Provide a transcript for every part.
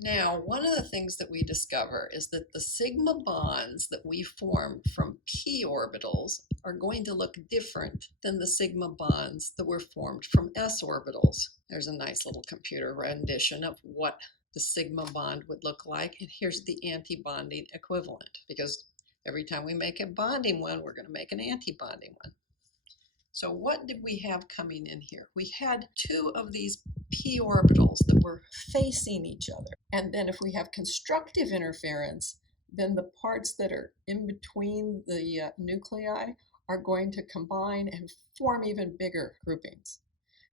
Now, one of the things that we discover is that the sigma bonds that we form from p orbitals are going to look different than the sigma bonds that were formed from s orbitals. There's a nice little computer rendition of what the sigma bond would look like, and here's the antibonding equivalent, because every time we make a bonding one, we're going to make an antibonding one. So what did we have coming in here? We had two of these p orbitals that were facing each other. And then if we have constructive interference, then the parts that are in between the nuclei are going to combine and form even bigger groupings.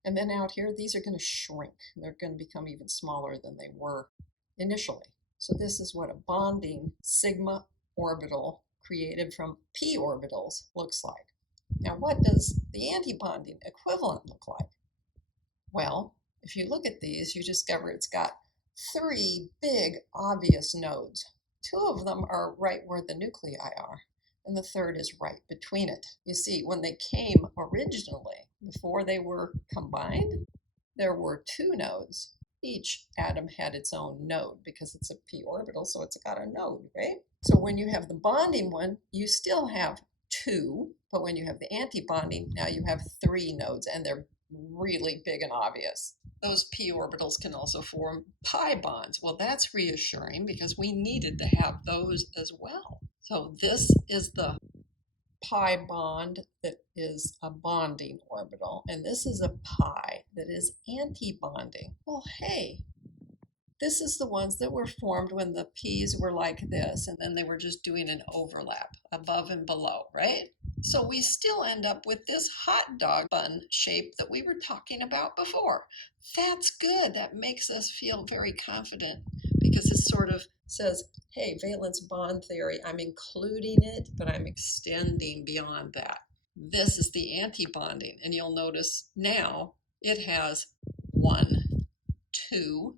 And then out here, these are going to shrink. They're going to become even smaller than they were initially. So this is what a bonding sigma orbital created from p orbitals looks like. Now, what does the antibonding equivalent look like? Well, if you look at these, you discover it's got three big, obvious nodes. Two of them are right where the nuclei are, and the third is right between it. You see, when they came originally, before they were combined, there were two nodes. Each atom had its own node because it's a p orbital, so it's got a node, right? So when you have the bonding one, you still have two, but when you have the antibonding, now you have three nodes, and they're really big and obvious. Those p orbitals can also form pi bonds. Well, that's reassuring because we needed to have those as well. So this is the pi bond that is a bonding orbital, and this is a pi that is anti-bonding. Well, hey, this is the ones that were formed when the p's were like this, and then they were just doing an overlap above and below, right? So we still end up with this hot dog bun shape that we were talking about before. That's good. That makes us feel very confident because it sort of says, hey, valence bond theory, I'm including it, but I'm extending beyond that. This is the anti-bonding, and you'll notice now it has 1, 2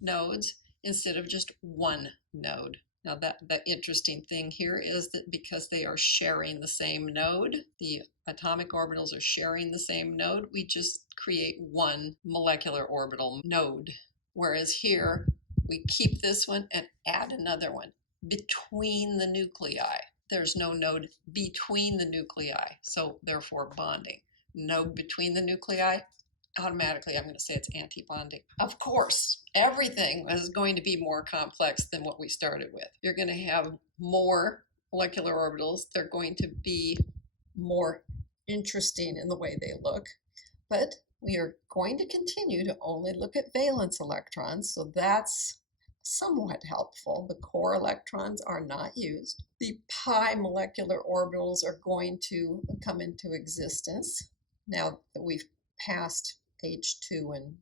nodes instead of just one node. Now the interesting thing here is that because they are sharing the same node, the atomic orbitals are sharing the same node, we just create one molecular orbital node. Whereas here, we keep this one and add another one between the nuclei. There's no node between the nuclei, so therefore bonding. Node between the nuclei, automatically I'm going to say it's anti-bonding. Of course, everything is going to be more complex than what we started with. You're going to have more molecular orbitals. They're going to be more interesting in the way they look, but we are going to continue to only look at valence electrons, so that's somewhat helpful. The core electrons are not used. The pi molecular orbitals are going to come into existence now that we've passed H2 and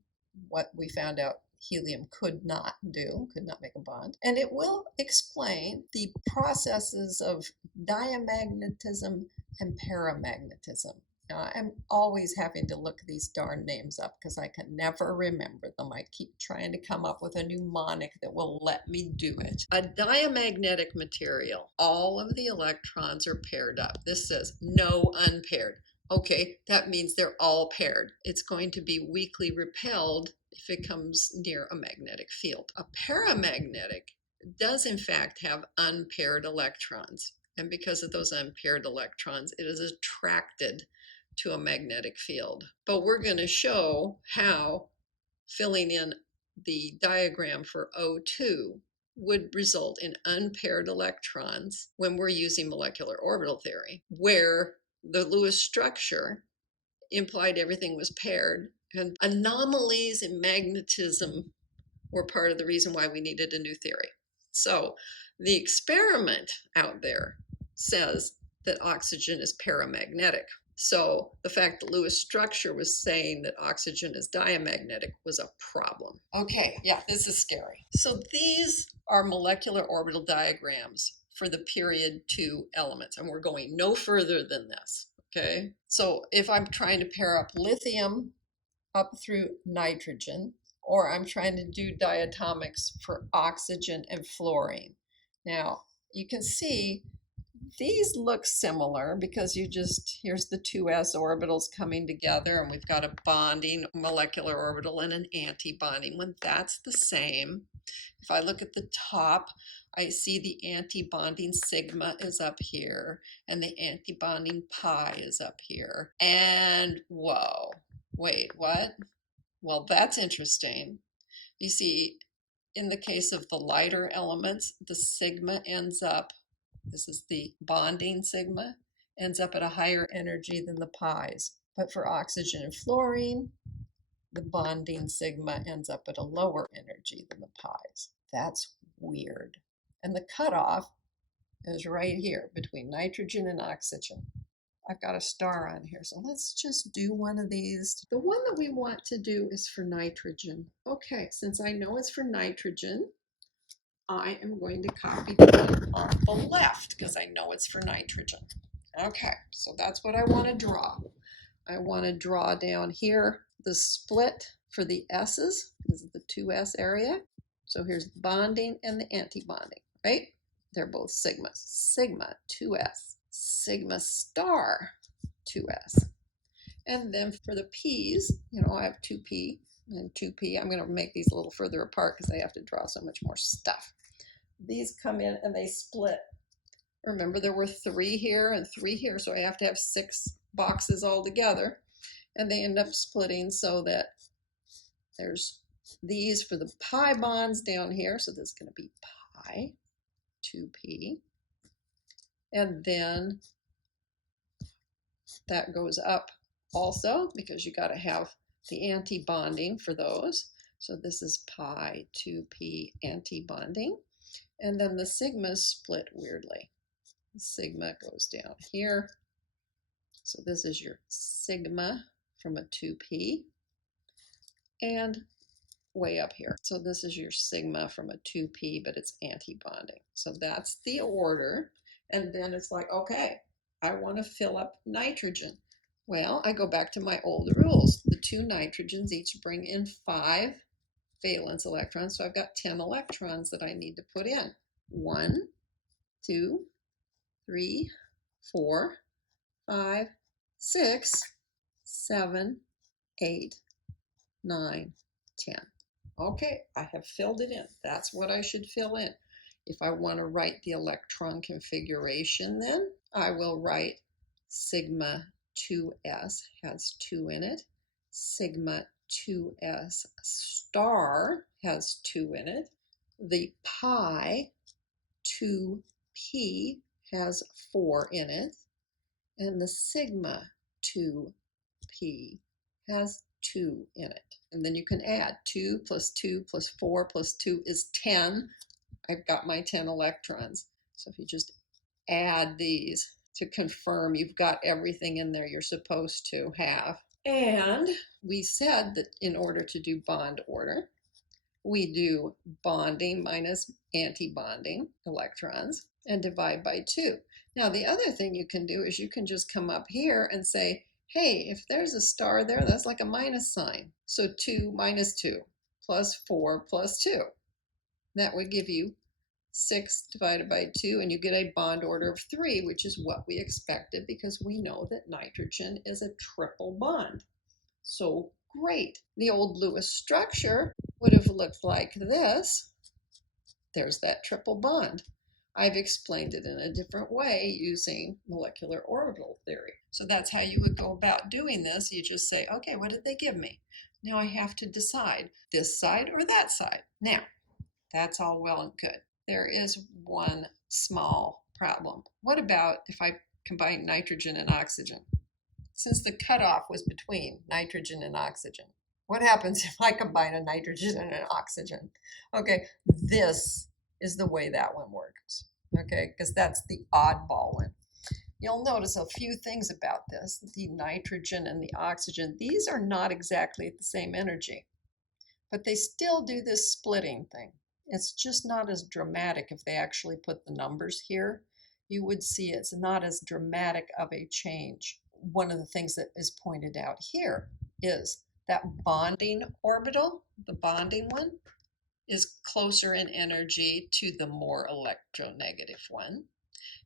what we found out helium could not make a bond. And it will explain the processes of diamagnetism and paramagnetism. Now, I'm always having to look these darn names up because I can never remember them. I keep trying to come up with a mnemonic that will let me do it. A diamagnetic material, all of the electrons are paired up. This says no unpaired. Okay, that means they're all paired. It's going to be weakly repelled if it comes near a magnetic field. A paramagnetic does in fact have unpaired electrons. And because of those unpaired electrons, it is attracted to a magnetic field. But we're going to show how filling in the diagram for O2 would result in unpaired electrons when we're using molecular orbital theory, where the Lewis structure implied everything was paired, and anomalies in magnetism were part of the reason why we needed a new theory. So the experiment out there says that oxygen is paramagnetic. So the fact that Lewis structure was saying that oxygen is diamagnetic was a problem. Okay, yeah, this is scary. So these are molecular orbital diagrams for the period 2 elements, and we're going no further than this, okay? So if I'm trying to pair up lithium up through nitrogen, or I'm trying to do diatomics for oxygen and fluorine. Now, you can see These look similar because here's the 2s orbitals coming together, and we've got a bonding molecular orbital and an anti-bonding one. That's the same. If I look at the top, I see the anti-bonding sigma is up here, and the anti-bonding pi is up here. And whoa, wait, what? Well, that's interesting. You see, in the case of the lighter elements, the sigma ends up, this is the bonding sigma, ends up at a higher energy than the pi's. But for oxygen and fluorine, the bonding sigma ends up at a lower energy than the pi's. That's weird. And the cutoff is right here between nitrogen and oxygen. I've got a star on here, so let's just do one of these. The one that we want to do is for nitrogen. Okay, since I know it's for nitrogen, I am going to copy that on the left because I know it's for nitrogen. Okay, so that's what I want to draw. I want to draw down here the split for the S's. This is the 2s area. So here's the bonding and the anti-bonding, right? They're both sigmas. Sigma 2s, sigma star 2s. And then for the p's, I have 2p and 2p. I'm going to make these a little further apart because I have to draw so much more stuff. These come in and they split. Remember, there were 3 here and 3 here, so I have to have 6 boxes all together. And they end up splitting so that there's these for the pi bonds down here. So this is going to be pi 2p. And then that goes up also because you got to have the anti-bonding for those. So this is pi 2p anti-bonding. And then the sigmas split weirdly. The sigma goes down here. So this is your sigma from a 2p and way up here. So this is your sigma from a 2p, but it's anti-bonding. So that's the order. And then it's like, okay, I want to fill up nitrogen. Well, I go back to my old rules. The 2 nitrogens each bring in 5 valence electrons. So I've got 10 electrons that I need to put in. 1, 2, 3, 4, 5, 6, 7, 8, 9, 10. Okay, I have filled it in. That's what I should fill in. If I want to write the electron configuration, then I will write sigma 2s has 2 in it. Sigma 2s star has 2 in it. The pi 2p has 4 in it. And the sigma 2p has 2 in it. And then you can add 2 plus 2 plus 4 plus 2 is 10. I've got my 10 electrons. So if you just add these to confirm you've got everything in there you're supposed to have. And we said that in order to do bond order, we do bonding minus anti-bonding electrons and divide by 2. Now the other thing you can do is you can just come up here and say, hey, if there's a star there, that's like a minus sign. So 2 minus 2 plus 4 plus 2. That would give you 6 divided by 2, and you get a bond order of 3, which is what we expected because we know that nitrogen is a triple bond. So great. The old Lewis structure would have looked like this. There's that triple bond. I've explained it in a different way using molecular orbital theory. So that's how you would go about doing this. You just say, okay, what did they give me? Now I have to decide this side or that side. Now, that's all well and good. There is one small problem. What about if I combine nitrogen and oxygen? Since the cutoff was between nitrogen and oxygen, what happens if I combine a nitrogen and an oxygen? Okay, this is the way that one works, okay, because that's the oddball one. You'll notice a few things about this. The nitrogen and the oxygen, these are not exactly at the same energy, but they still do this splitting thing. It's just not as dramatic. If they actually put the numbers here, you would see it's not as dramatic of a change. One of the things that is pointed out here is that bonding orbital, the bonding one, is closer in energy to the more electronegative one.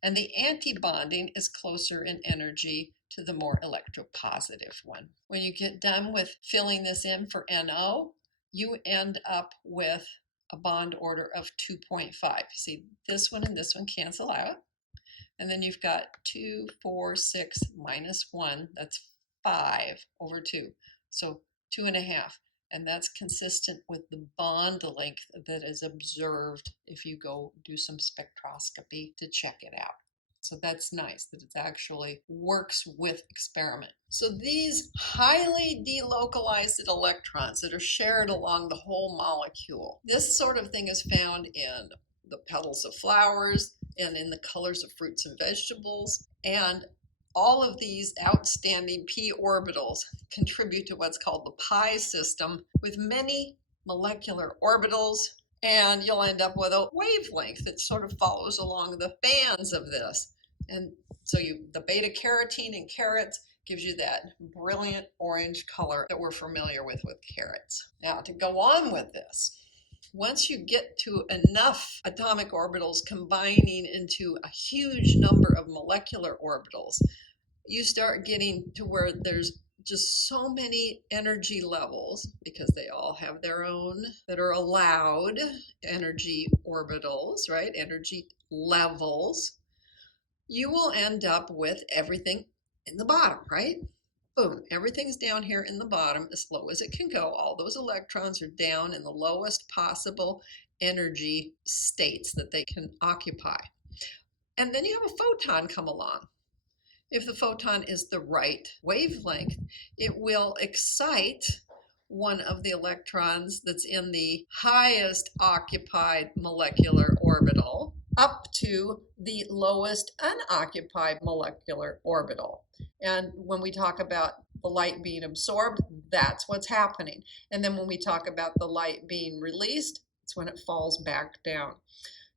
And the antibonding is closer in energy to the more electropositive one. When you get done with filling this in for NO, you end up with a bond order of 2.5. You see, this one and this one cancel out. And then you've got 2, 4, 6 minus 1. That's 5 over 2. So 2.5. And that's consistent with the bond length that is observed if you go do some spectroscopy to check it out. So that's nice that it actually works with experiment. So these highly delocalized electrons that are shared along the whole molecule, this sort of thing is found in the petals of flowers and in the colors of fruits and vegetables. And all of these outstanding p orbitals contribute to what's called the pi system with many molecular orbitals, and you'll end up with a wavelength that sort of follows along the bands of this. And so the beta carotene in carrots gives you that brilliant orange color that we're familiar with carrots. Now, to go on with this, once you get to enough atomic orbitals combining into a huge number of molecular orbitals, you start getting to where there's just so many energy levels, because they all have their own that are allowed energy orbitals, right? Energy levels. You will end up with everything in the bottom, right? Boom, everything's down here in the bottom as low as it can go. All those electrons are down in the lowest possible energy states that they can occupy. And then you have a photon come along. If the photon is the right wavelength, it will excite one of the electrons that's in the highest occupied molecular orbital up to the lowest unoccupied molecular orbital. And when we talk about the light being absorbed, that's what's happening. And then when we talk about the light being released, it's when it falls back down.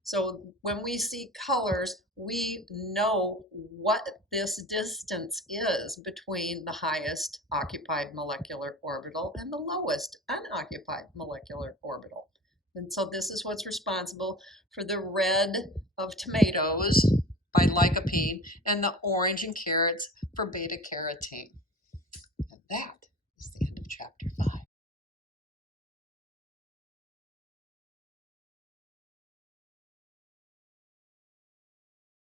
So when we see colors, we know what this distance is between the highest occupied molecular orbital and the lowest unoccupied molecular orbital. And so this is what's responsible for the red of tomatoes by lycopene and the orange in carrots for beta carotene.